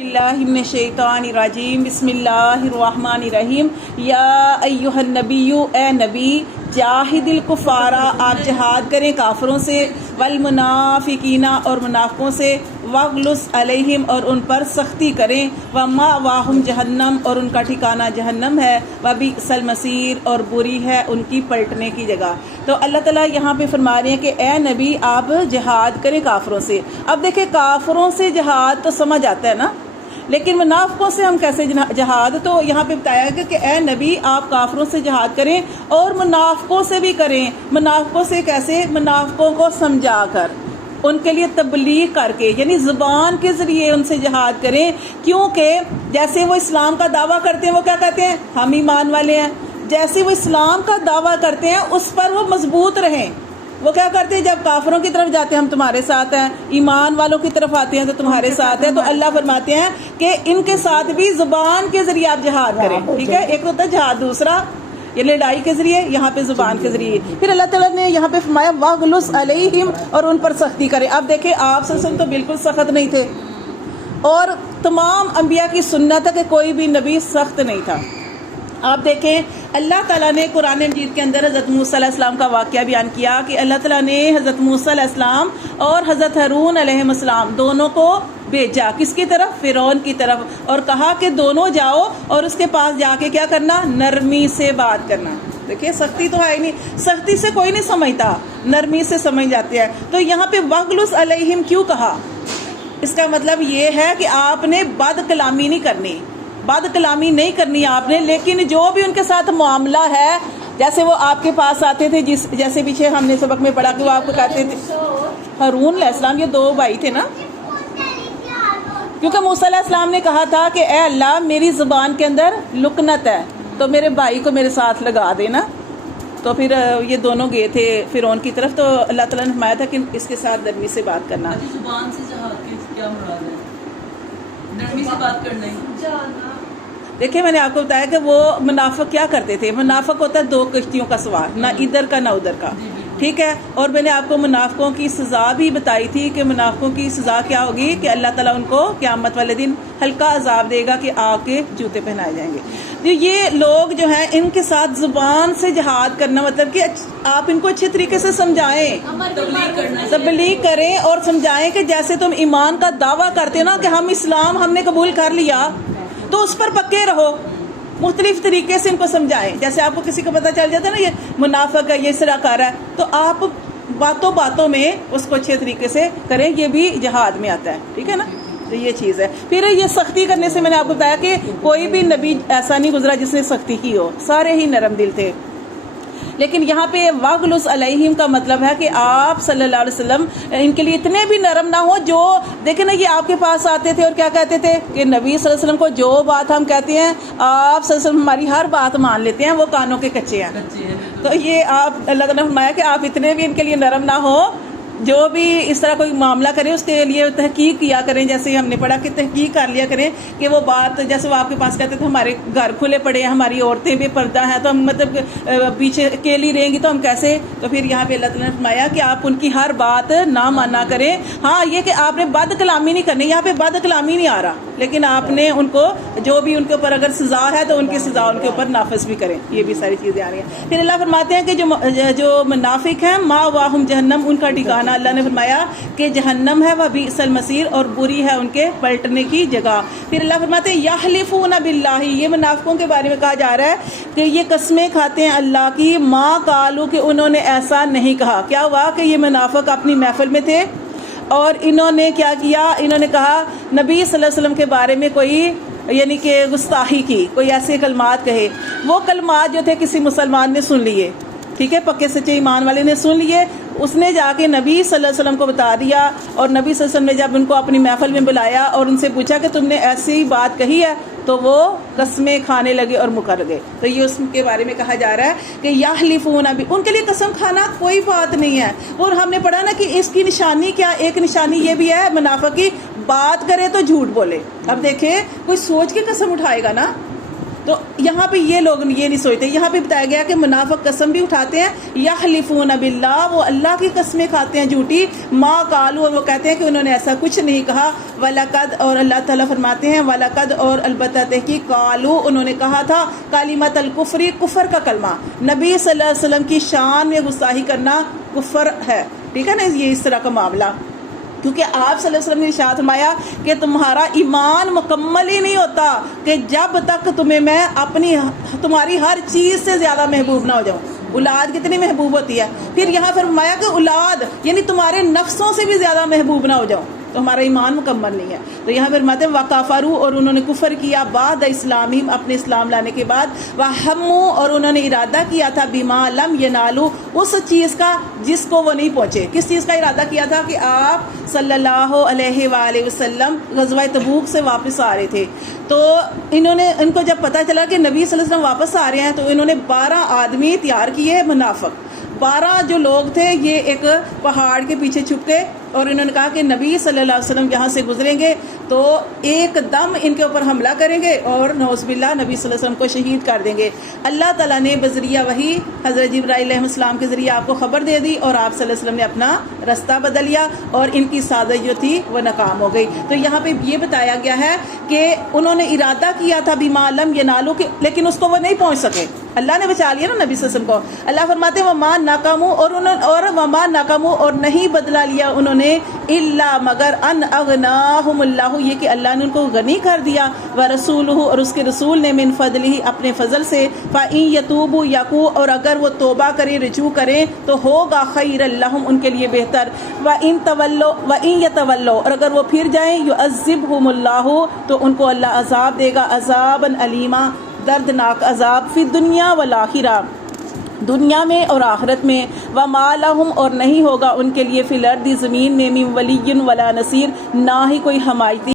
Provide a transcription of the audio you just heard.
اللہ من الشیطان الرجیم بسم اللہ الرحمن الرحیم یا ایہا النبی اے نبی جاہد الکفارا آپ جہاد کریں کافروں سے والمنافقین اور منافقوں سے واغلظ علیہم اور ان پر سختی کریں ومأواہم جہنم اور ان کا ٹھکانہ جہنم ہے وبئس المصیر اور بری ہے ان کی پلٹنے کی جگہ۔ تو اللہ تعالیٰ یہاں پہ فرما رہے ہیں کہ اے نبی آپ جہاد کریں کافروں سے۔ اب دیکھیں کافروں سے جہاد تو سمجھ آتا ہے نا، لیکن منافقوں سے ہم کیسے جہاد؟ تو یہاں پہ بتایا گیا کہ اے نبی آپ کافروں سے جہاد کریں اور منافقوں سے بھی کریں۔ منافقوں سے کیسے؟ منافقوں کو سمجھا کر، ان کے لیے تبلیغ کر کے، یعنی زبان کے ذریعے ان سے جہاد کریں، کیونکہ جیسے وہ اسلام کا دعویٰ کرتے ہیں وہ کیا کہتے ہیں؟ ہم ایمان والے ہیں۔ جیسے وہ اسلام کا دعویٰ کرتے ہیں اس پر وہ مضبوط رہیں۔ وہ کیا کرتے ہیں؟ جب کافروں کی طرف جاتے ہیں ہم تمہارے ساتھ ہیں، ایمان والوں کی طرف آتے ہیں تو تمہارے ساتھ ہیں۔ تو اللہ فرماتے ہیں کہ ان کے ساتھ بھی زبان کے ذریعے آپ جہاد کریں، ٹھیک ہے؟ ایک ہوتا ہے جہاد، دوسرا یہ لڑائی کے ذریعے، یہاں پہ زبان کے ذریعے۔ پھر اللہ تعالیٰ نے یہاں پہ فرمایا واغلظ علیہم اور ان پر سختی کریں۔ اب دیکھیں آپ صلی اللہ علیہ وسلم تو بالکل سخت نہیں تھے، اور تمام انبیاء کی سنت ہے کہ کوئی بھی نبی سخت نہیں تھا۔ آپ دیکھیں اللہ تعالیٰ نے قرآن مجید کے اندر حضرت موسیٰ علیہ السلام کا واقعہ بیان کیا کہ اللہ تعالیٰ نے حضرت موسیٰ علیہ السلام اور حضرت ہارون علیہ السلام دونوں کو بھیجا، کس کی طرف؟ فرعون کی طرف، اور کہا کہ دونوں جاؤ اور اس کے پاس جا کے کیا کرنا؟ نرمی سے بات کرنا۔ دیکھیں سختی تو ہے ہی نہیں، سختی سے کوئی نہیں سمجھتا، نرمی سے سمجھ جاتے ہیں۔ تو یہاں پہ واغلظ علیہم کیوں کہا؟ اس کا مطلب یہ ہے کہ آپ نے بد کلامی نہیں کرنی، بد کلامی نہیں کرنی آپ نے، لیکن جو بھی ان کے ساتھ معاملہ ہے، جیسے وہ آپ کے پاس آتے تھے، جیسے پیچھے ہم نے سبق میں پڑھا کہ وہ آپ کو کہتے تھے، ہارون علیہ السلام یہ دو بھائی تھے نا، کیونکہ موسیٰ علیہ السلام نے کہا تھا کہ اے اللہ میری زبان کے اندر لکنت ہے تو میرے بھائی کو میرے ساتھ لگا دینا۔ تو پھر یہ دونوں گئے تھے فرعون کی طرف، تو اللہ تعالیٰ نے فرمایا تھا کہ اس کے ساتھ نرمی سے بات کرنا۔ زبان سے جہاد کی کیا مراد ہے؟ نرمی سے بات کرنا ہے۔ دیکھیں میں نے آپ کو بتایا کہ وہ منافق کیا کرتے تھے، منافق ہوتا ہے دو کشتیوں کا سوار، نہ ادھر کا نہ ادھر کا، ٹھیک ہے؟ اور میں نے آپ کو منافقوں کی سزا بھی بتائی تھی کہ منافقوں کی سزا کیا ہوگی کہ اللہ تعالیٰ ان کو قیامت والے دن ہلکا عذاب دے گا کہ آگ کے جوتے پہنائے جائیں گے۔ تو یہ لوگ جو ہیں ان کے ساتھ زبان سے جہاد کرنا مطلب کہ آپ ان کو اچھے طریقے سے سمجھائیں، تبلیغ کریں اور سمجھائیں کہ جیسے تم ایمان کا دعویٰ کرتے نا کہ ہم اسلام ہم نے قبول کر لیا تو اس پر پکے رہو، مختلف طریقے سے ان کو سمجھائیں۔ جیسے آپ کو کسی کو پتہ چل جاتا ہے نا یہ منافق ہے، یہ اس طرح کر رہا ہے، تو آپ باتوں باتوں میں اس کو اچھے طریقے سے کریں، یہ بھی جہاد میں آتا ہے، ٹھیک ہے نا؟ تو یہ چیز ہے۔ پھر یہ سختی کرنے سے میں نے آپ کو بتایا کہ کوئی بھی نبی ایسا نہیں گزرا جس نے سختی کی ہو، سارے ہی نرم دل تھے۔ لیکن یہاں پہ واغلظ علیہم کا مطلب ہے کہ آپ صلی اللہ علیہ وسلم ان کے لیے اتنے بھی نرم نہ ہو، جو دیکھیں نا یہ آپ کے پاس آتے تھے اور کیا کہتے تھے کہ نبی صلی اللہ علیہ وسلم کو جو بات ہم کہتے ہیں آپ صلی اللہ علیہ وسلم ہماری ہر بات مان لیتے ہیں، وہ کانوں کے کچے ہیں۔ تو یہ آپ اللہ تعالیٰ نے فرمایا کہ آپ اتنے بھی ان کے لیے نرم نہ ہو، جو بھی اس طرح کوئی معاملہ کرے اس کے لیے تحقیق کیا کریں، جیسے ہم نے پڑھا کہ تحقیق کر لیا کریں کہ وہ بات، جیسے وہ آپ کے پاس کہتے تھے ہمارے گھر کھلے پڑے ہیں، ہماری عورتیں بے پردہ ہیں، تو ہم مطلب پیچھے اکیلی رہیں گی تو ہم کیسے؟ تو پھر یہاں پہ اللہ تعالیٰ نے فرمایا کہ آپ ان کی ہر بات نہ مانا کریں۔ ہاں یہ کہ آپ نے بد کلامی نہیں کرنی، یہاں پہ بد کلامی نہیں آ رہا، لیکن آپ نے ان کو جو بھی ان کے اوپر اگر سزا ہے تو ان کی سزا ان کے اوپر نافذ بھی کریں، یہ بھی ساری چیزیں آ رہی ہیں۔ پھر اللہ فرماتے ہیں کہ جو منافق ہیں مأواہم جہنم، ان کا ٹھکانہ اللہ نے فرمایا کہ جہنم ہے، وبئس المصیر اور بری ہے ان کے پلٹنے کی جگہ۔ پھر اللہ فرماتے ہیں یحلفون باللہ، یہ منافقوں کے بارے میں کہا جا رہا ہے کہ یہ قسمیں کھاتے ہیں اللہ کی، ما قالوا کہ انہوں نے ایسا نہیں کہا۔ کیا ہوا کہ یہ منافق اپنی محفل میں تھے اور انہوں نے کیا کیا؟ انہوں نے کہا نبی صلی اللہ علیہ وسلم کے بارے میں کوئی یعنی کہ گستاخی کی، کوئی ایسے کلمات کہے۔ وہ کلمات جو تھے کسی مسلمان نے سن لیے، ٹھیک ہے، پکے سچے ایمان والے نے سن لیے، اس نے جا کے نبی صلی اللہ علیہ وسلم کو بتا دیا، اور نبی صلی اللہ علیہ وسلم نے جب ان کو اپنی محفل میں بلایا اور ان سے پوچھا کہ تم نے ایسی بات کہی ہے، تو وہ قسمیں کھانے لگے اور مکر گئے۔ تو یہ اس کے بارے میں کہا جا رہا ہے کہ یحلفون ان کے لیے قسم کھانا کوئی بات نہیں ہے۔ اور ہم نے پڑھا نا کہ اس کی نشانی کیا، ایک نشانی یہ بھی ہے منافق کی، بات کرے تو جھوٹ بولے۔ اب دیکھیں کوئی سوچ کے قسم اٹھائے گا نا، تو یہاں پہ یہ لوگ یہ نہیں سوچتے. یہاں پہ بتایا گیا کہ منافق قسم بھی اٹھاتے ہیں, یحلفون باللہ, وہ اللہ کی قسمیں کھاتے ہیں جھوٹی, ما قالوا, اور وہ کہتے ہیں کہ انہوں نے ایسا کچھ نہیں کہا, ولقد, اور اللہ تعالیٰ فرماتے ہیں ولقد, اور البتہ تحقیق, قالوا, انہوں نے کہا تھا, کلمۃ الکفر, کفر کا کلمہ. نبی صلی اللہ علیہ وسلم کی شان میں گستاخی کرنا کفر ہے, ٹھیک ہے نا, یہ اس طرح کا معاملہ. کیونکہ آپ صلی اللہ علیہ وسلم نے ارشاد فرمایا کہ تمہارا ایمان مکمل ہی نہیں ہوتا کہ جب تک تمہیں میں تمہاری ہر چیز سے زیادہ محبوب نہ ہو جاؤں. اولاد کتنی محبوب ہوتی ہے, پھر یہاں فرمایا کہ اولاد یعنی تمہارے نفسوں سے بھی زیادہ محبوب نہ ہو جاؤں, تو ہمارا ایمان مکمل نہیں ہے. تو یہاں پھر فرماتے ہیں وَكَفَرُوا, اور انہوں نے کفر کیا, بعد اسلامہم, اپنے اسلام لانے کے بعد, وَهَمُّوا, اور انہوں نے ارادہ کیا تھا, بِمَا لَمْ يَنَالُوا, اس چیز کا جس کو وہ نہیں پہنچے. کس چیز کا ارادہ کیا تھا؟ کہ آپ صلی اللہ علیہ وآلہ وسلم غزوہ تبوک سے واپس آ رہے تھے. تو ان کو جب پتہ چلا کہ نبی صلی اللہ علیہ وسلم واپس آ رہے ہیں, تو انہوں نے 12 آدمی تیار کیے منافق. 12 جو لوگ تھے یہ ایک پہاڑ کے پیچھے چھپ گئے, اور انہوں نے کہا کہ نبی صلی اللہ علیہ وسلم یہاں سے گزریں گے تو ایک دم ان کے اوپر حملہ کریں گے اور نعوذ باللہ نبی صلی اللہ علیہ وسلم کو شہید کر دیں گے. اللہ تعالیٰ نے بذریعہ وحی حضرت جبرائیل علیہ السلام کے ذریعے آپ کو خبر دے دی, اور آپ صلی اللہ علیہ وسلم نے اپنا رستہ بدل لیا, اور ان کی سازش جو تھی وہ ناکام ہو گئی. تو یہاں پہ یہ بتایا گیا ہے کہ انہوں نے ارادہ کیا تھا بما لم ینالوا, لیکن اس کو وہ نہیں پہنچ سکے. اللہ نے بچا لیا نا نبی صلی اللہ علیہ وسلم کو. اللہ فرماتے ہیں وما ناکاموا, اور وما ناکاموا, اور نہیں بدلا لیا انہوں نے, الا مگر ان اغناہم اللہ, یہ کہ اللہ نے ان کو غنی کر دیا, ورسولہ, اور اس کے رسول نے, من فضلہ, اپنے فضل سے, فإن یتوبوا یقوا, اور اگر وہ توبہ کریں رجوع کریں تو ہوگا خیر لہم, ان کے لیے بہتر. وإن یتولوا, اور اگر وہ پھر جائیں, یعذبہم اللہ, تو ان کو اللہ عذاب دے گا, عذابا علیما, دردناک عذاب, فی الدنیا والآخرہ, دنیا میں اور آخرت میں. وما لہم, اور نہیں ہوگا ان کے لیے, فی الارض, زمین میں, من ولی ولا نصیر, نہ ہی کوئی حمایتی